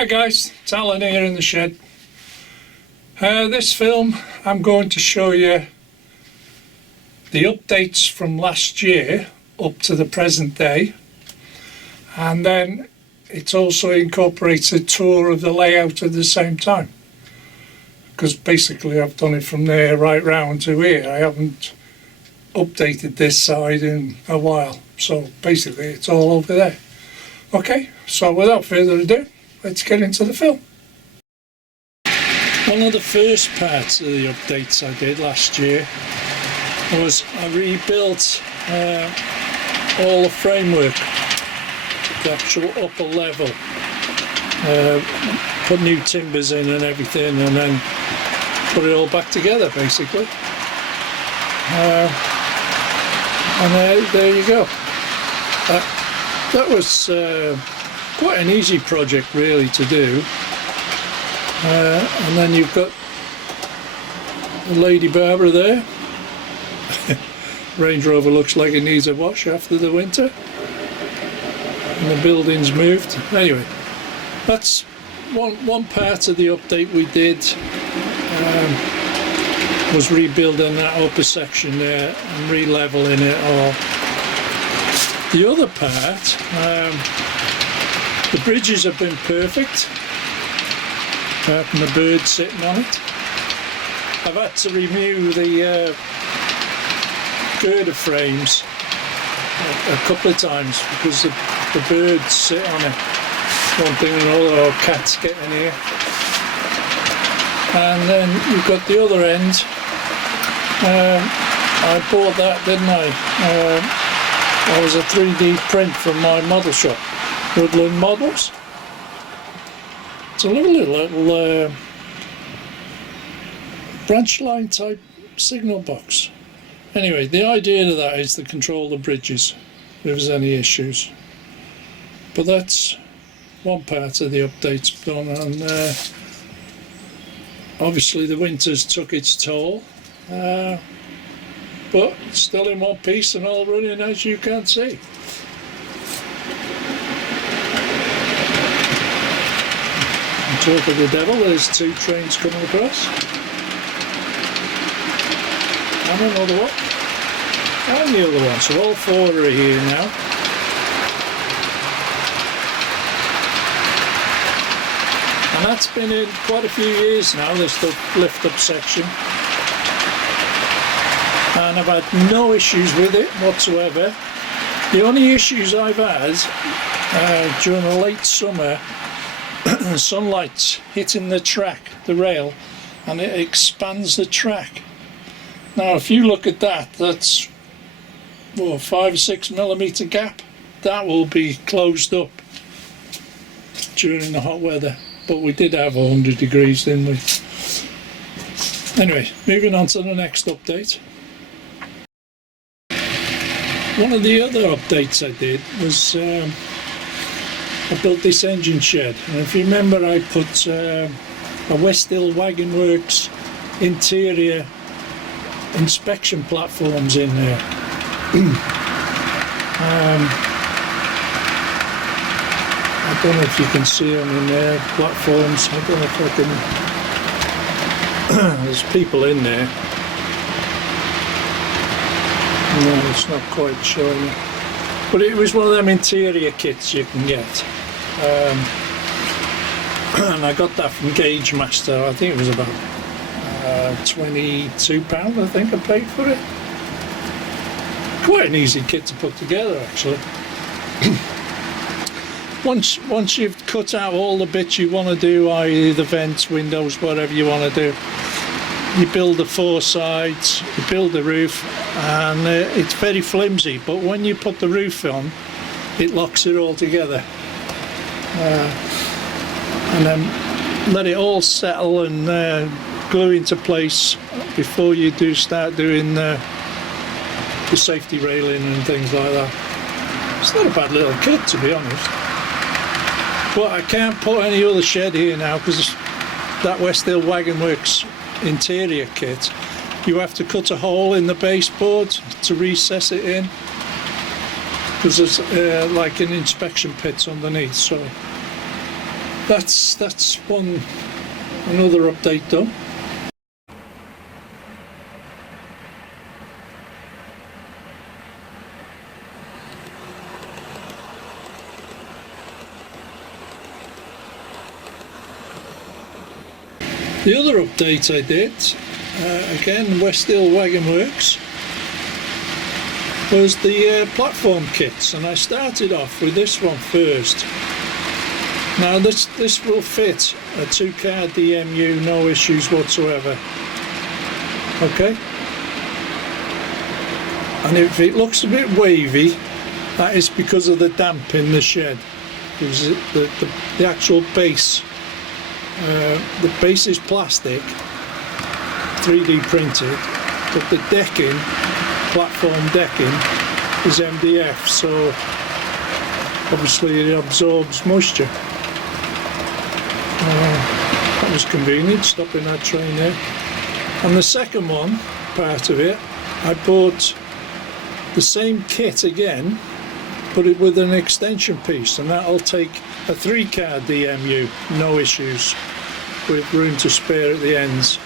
Hi guys, it's Alan here in the shed. This film I'm going to show you the updates from last year up to the present day, and then it also incorporates a tour of the layout at the same time, because basically I've done it from there right round to here. I haven't updated this side in a while, so basically it's all over there. Okay, so without further ado, let's get into the film. One of the first parts of the updates I did last year was I rebuilt all the framework, the actual upper level, put new timbers in and everything, and then put it all back together basically. And there you go. That was quite an easy project really to do. And then you've got the Lady Barbara there. Range Rover looks like it needs a wash after the winter. And the building's moved. Anyway, that's one part of the update we did. Was rebuilding that upper section there and re-leveling it all. The other part, the bridges have been perfect, apart from the bird sitting on it. I've had to remove the girder frames a couple of times because the birds sit on it. One thing and another, or cats get in here. And then you've got the other end. I bought that, didn't I? That was a 3D print from my model shop, Woodland Models. It's a little branch line type signal box. Anyway, the idea of that is to control the bridges if there's any issues. But that's one part of the updates done, and obviously the winters took its toll. But still in one piece and all running, as you can see. On top of the devil, there's two trains coming across. And another one. And the other one. So all four are here now. And that's been in quite a few years now, this lift up section. And I've had no issues with it whatsoever. The only issues I've had during the late summer, sunlight's hitting the track, the rail, and it expands the track. Now if you look at that, that's 5 or 6 millimetre gap. That will be closed up during the hot weather. But we did have 100 degrees, didn't we? Anyway, moving on to the next update. One of the other updates I did was I built this engine shed, and if you remember I put a Westhill Wagon Works interior inspection platforms in there. I don't know if you can see them in there, platforms. I don't know if I can... There's people in there. No, it's not quite showing. But it was one of them interior kits you can get. And I got that from Gauge Master. I think it was about £22, I think I paid for it. Quite an easy kit to put together, actually. Once you've cut out all the bits you want to do, i.e. the vents, windows, whatever you want to do, you build the four sides, you build the roof, and it's very flimsy, but when you put the roof on, it locks it all together. And then let it all settle and glue into place before you start doing the safety railing and things like that. It's not a bad little kit, to be honest. But I can't put any other shed here now because that Westhill Wagon Works interior kit, you have to cut a hole in the baseboard to recess it in, because there's like an inspection pit underneath, so that's another update done. The other update I did, again West Hill Wagon Works, was the platform kits, and I started off with this one first. Now this will fit a 2-car DMU, no issues whatsoever. Okay, and if it looks a bit wavy, that is because of the damp in the shed. Because the actual base, the base is plastic, 3D printed, but the decking, platform decking, is MDF, so obviously it absorbs moisture. That was convenient, stopping that train there. And the second one, part of it, I bought the same kit again, but it with an extension piece, and that'll take a 3-car DMU, no issues, with room to spare at the ends.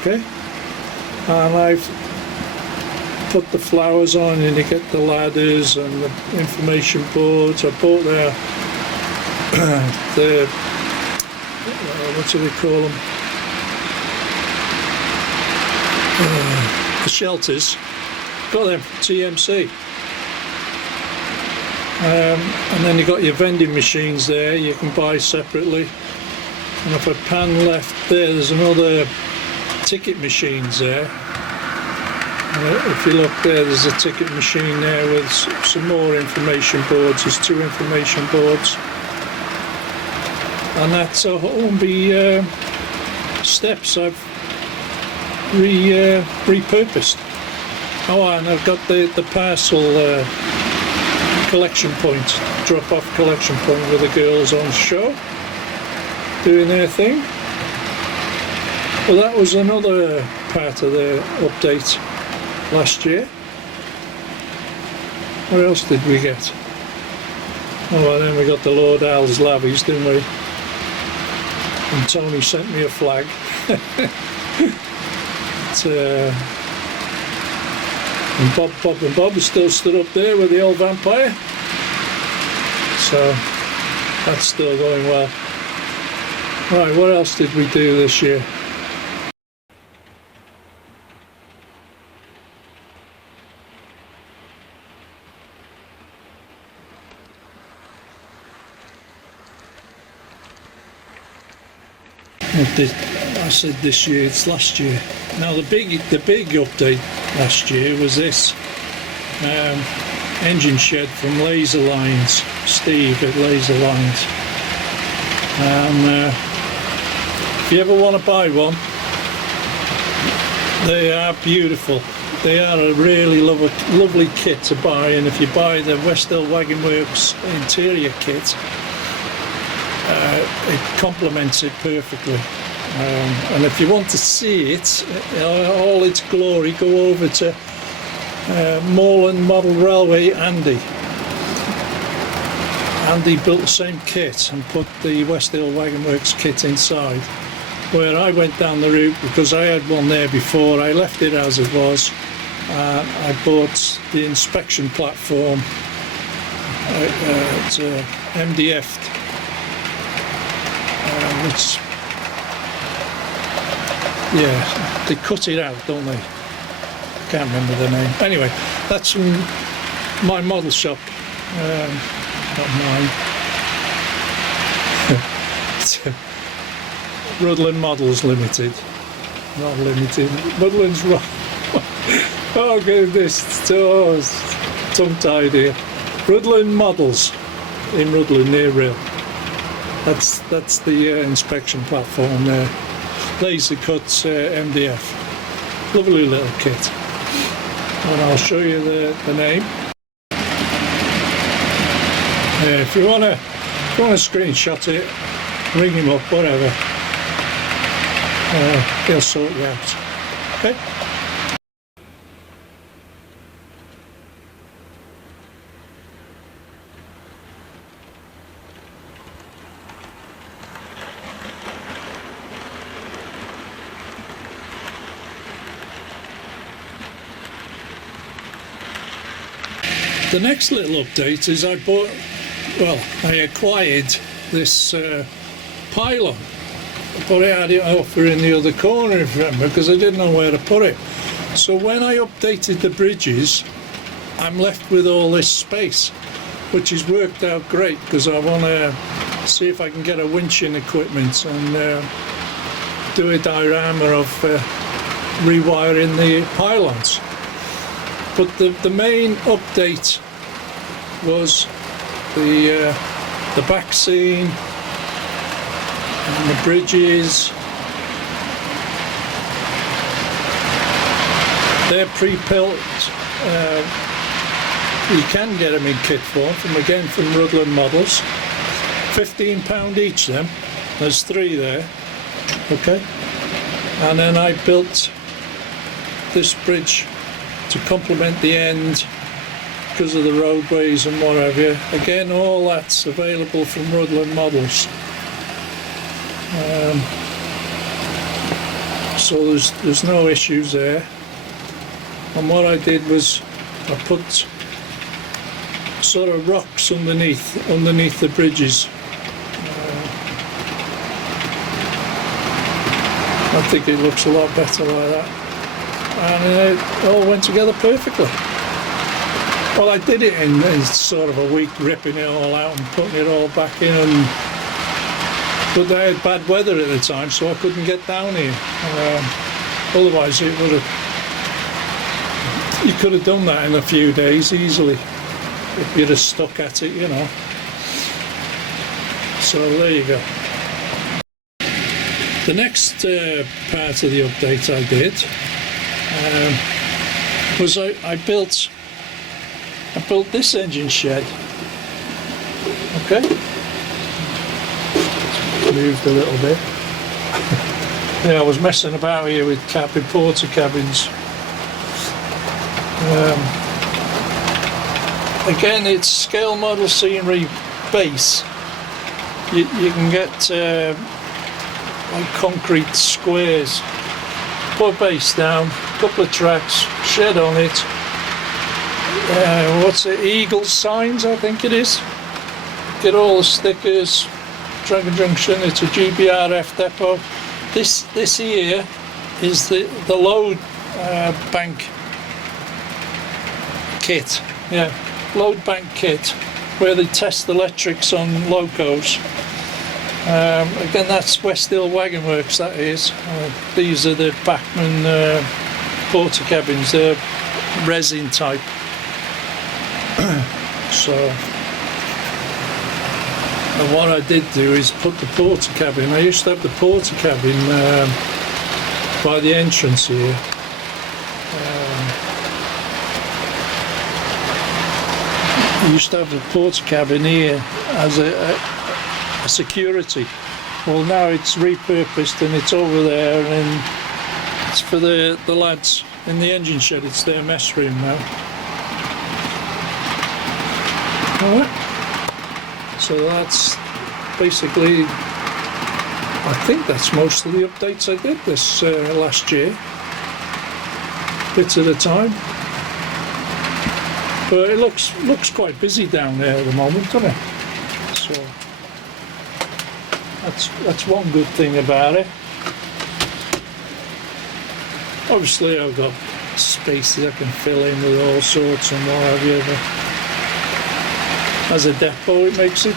Okay, and I've put the flowers on, and you get the ladders and the information boards. I bought the what do they call them? The shelters. Got them TMC. And then you got your vending machines there. You can buy separately. And if I pan left there's another ticket machines there. If you look there's a ticket machine there with some more information boards. There's 2 information boards. And that's a Hornby steps I've repurposed. Oh, and I've got the parcel collection point, drop-off collection point with the girls on show doing their thing. Well, that was another part of the update last year. What else did we get? Oh, well, then we got the Lord Al's Lavies, didn't we? And Tony sent me a flag. And Bob and Bob is still stood up there with the old Vampire. So that's still going well. Right, what else did we do this year? I said this year, it's last year. Now the big update last year was this engine shed from Laser Lines, Steve at Laser Lines. If you ever want to buy one, they are beautiful. They are a really lovely kit to buy, and if you buy the West Hill Wagon Works interior kit, it complements it perfectly. And if you want to see it, all its glory, go over to Moreland Model Railway Andy. Andy built the same kit and put the West Hill Wagon Works kit inside. Where I went down the route, because I had one there before, I left it as it was. I bought the inspection platform at MDF, which, yeah, they cut it out, don't they? Can't remember the name. Anyway, that's from my model shop, not mine. Rudland Models Limited, not limited. Rudland's wrong. Oh goodness, tongue-tied here. Rudland Models in Rudland near Rill. That's the inspection platform there. Laser cuts MDF. Lovely little kit. And I'll show you the name. If you wanna screenshot it, ring him up, whatever. He'll sort you out. Okay. The next little update is I acquired this pylon, but I had it over in the other corner, if you remember, because I didn't know where to put it. So when I updated the bridges, I'm left with all this space, which has worked out great, because I want to see if I can get a winching equipment and do a diorama of rewiring the pylons. But the main update was the back scene and the bridges. They're pre-built. You can get them in kit form from Rudland Models. £15 each then. There's 3 there. Okay. And then I built this bridge to complement the end because of the roadways and what have you. Again, all that's available from Rudland Models. So there's no issues there. And what I did was I put sort of rocks underneath the bridges. I think it looks a lot better like that, and it all went together perfectly. Well, I did it in sort of a week, ripping it all out and putting it all back in, but I had bad weather at the time, so I couldn't get down here. Otherwise it would have, you could have done that in a few days easily if you'd have stuck at it, you know. So there you go. The next part of the update I did was I built this engine shed. Okay, moved a little bit. Yeah, I was messing about here with porter cabins. Again, it's scale model scenery base. You can get like concrete squares. Put a base down, couple of tracks, shed on it. What's it? Eagle signs, I think it is. Get all the stickers. Dragon Junction. It's a GBRF depot. This here is the load bank kit. Yeah, load bank kit where they test electrics on locos. Again, that's West Hill Wagon Works, that is. These are the Bachmann porter cabins, they're resin type. So, and what I did do is put the porter cabin, I used to have the porter cabin by the entrance here. I used to have the porter cabin here as a security. Well, now it's repurposed and it's over there, and it's for the lads in the engine shed. It's their mess room now. Alright, so that's basically, I think that's most of the updates I did this last year, bits at a time. But it looks quite busy down there at the moment, doesn't it? So that's one good thing about it. Obviously I've got spaces I can fill in with all sorts and what have you, but as a depot it makes it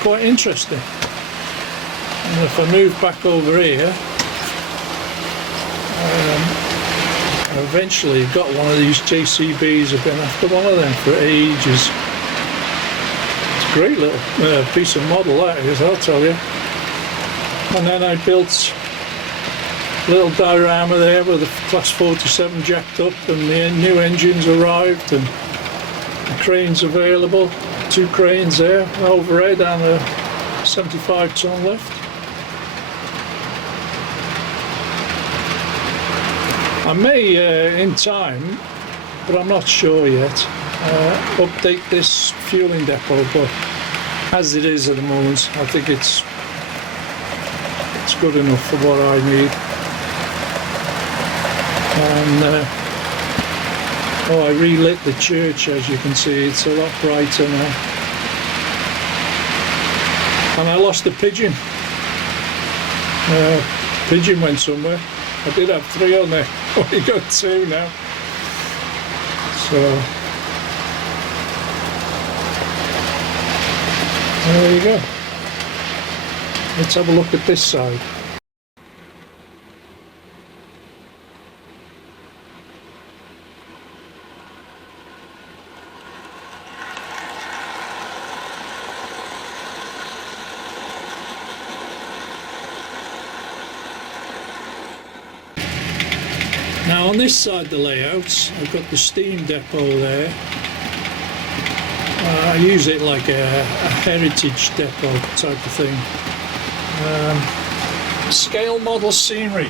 quite interesting. And if I move back over here, I eventually got one of these JCBs. I've been after one of them for ages. It's a great little piece of model that is, I'll tell you. And then I built a little diorama there with the Class 47 jacked up, and the new engines arrived and the cranes available. 2 cranes there, overhead and a 75 ton lift. I may, in time, but I'm not sure yet, update this fueling depot, but as it is at the moment, I think it's good enough for what I need. And Oh, I relit the church, as you can see. It's a lot brighter now. And I lost a pigeon. Pigeon went somewhere. I did have 3 on there. Only got 2 now. So there you go. Let's have a look at this side. Now on this side of the layouts, I've got the steam depot there. I use it like a heritage depot type of thing. Scale model scenery.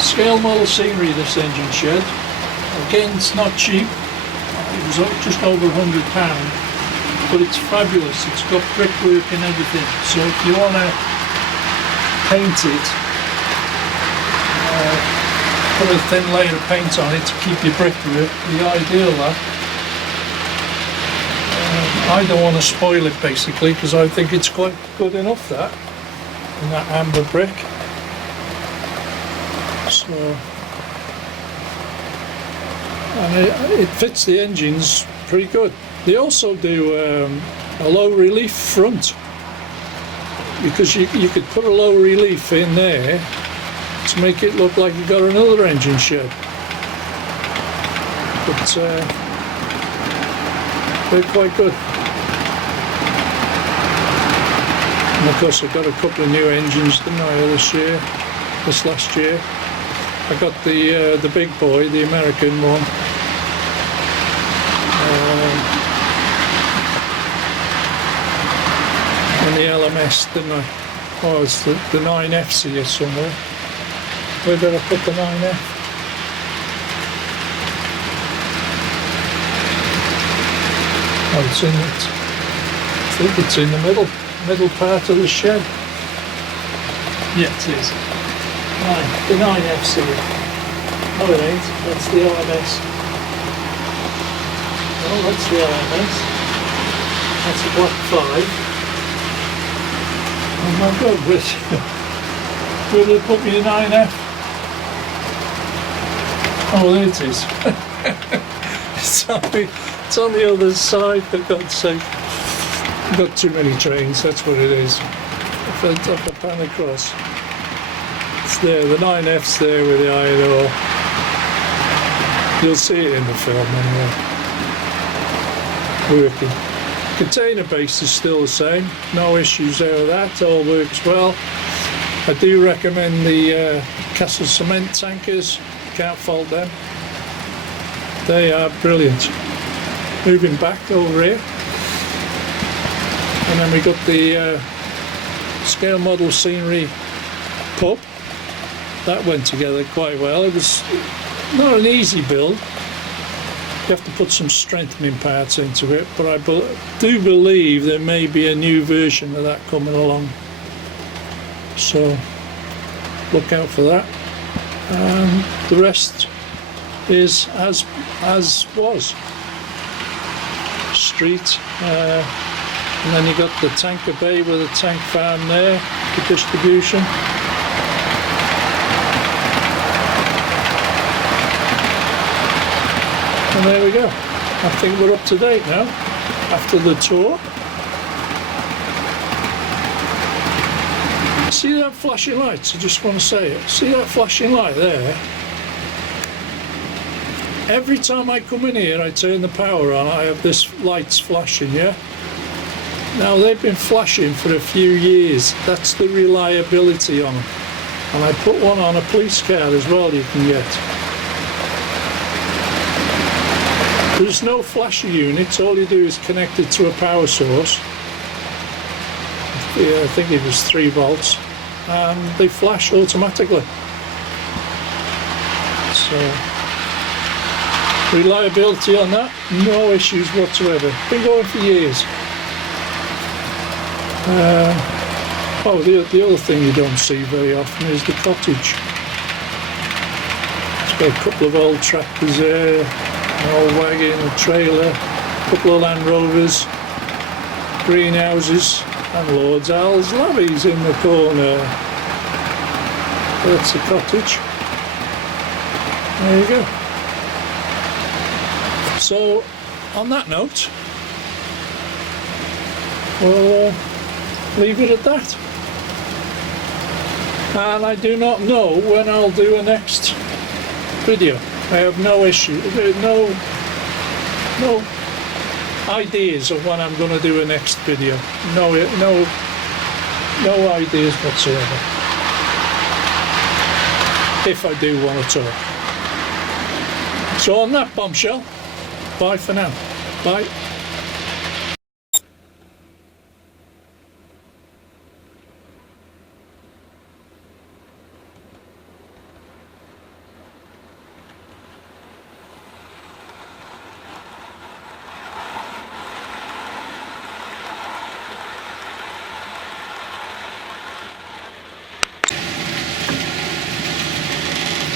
Scale model scenery, this engine shed. Again, it's not cheap. It was just over £100. But it's fabulous. It's got brickwork and everything. So if you want to paint it, put a thin layer of paint on it to keep your brickwork, the ideal that. I don't want to spoil it basically because I think it's quite good enough that, in that amber brick. So, and it fits the engines pretty good. They also do a low relief front, because you could put a low relief in there to make it look like you've got another engine shed. But they're quite good. And of course I got a couple of new engines, didn't I, this last year. I got the big boy, the American one. And the LMS, didn't I? Oh, it's the 9F's here somewhere. Where did I put the 9F? Oh, it's in it. I think it's in the middle part of the shed. Yeah, it is. The 9F's here. No, it ain't. That's the LMS. Oh, that's the LMS. That's a Block 5. Oh my God, where did they put me a 9F? Oh, there it is. It's on the other side, for God's sake. I've got too many trains, that's what it is. If I pan across. It's there, the 9F's there with the iron ore. You'll see it in the film anyway. Working. Container base is still the same, no issues there with that, all works well. I do recommend the Castle Cement tankers, can't fault them. They are brilliant. Moving back over here. And then we got the scale model scenery pub. That went together quite well. It was not an easy build. You have to put some strengthening parts into it, but I do believe there may be a new version of that coming along. So look out for that. The rest is as was. Street, and then you got the tanker bay with a tank farm there for distribution. And there we go. I think we're up to date now after the tour. See that flashing lights? I just want to say it. See that flashing light there? Every time I come in here, I turn the power on, I have this lights flashing, yeah? Now, they've been flashing for a few years. That's the reliability on them. And I put one on a police car as well, you can get. There's no flasher units, all you do is connect it to a power source. I think it was 3 volts. And they flash automatically. So, reliability on that, no issues whatsoever. Been going for years. Oh, the other thing you don't see very often is the cottage. It's got a couple of old tractors there, an old wagon, a trailer, a couple of Land Rovers, greenhouses, and Lord's Al's Labbies in the corner. That's the cottage. There you go. So, on that note, we'll leave it at that. And I do not know when I'll do a next video. I have no issue, no ideas of when I'm going to do a next video. No ideas whatsoever. If I do want to talk. So on that bombshell, bye for now. Bye.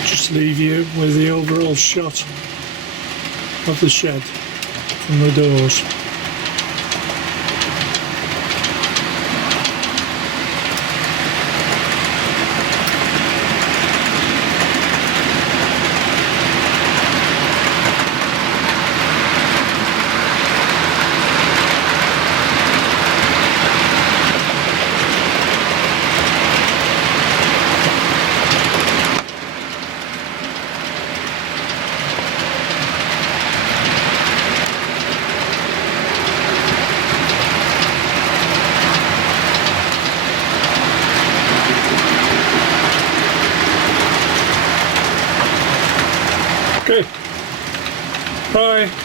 Just leave you with the overall shot of the shed from the doors. Okay. Bye.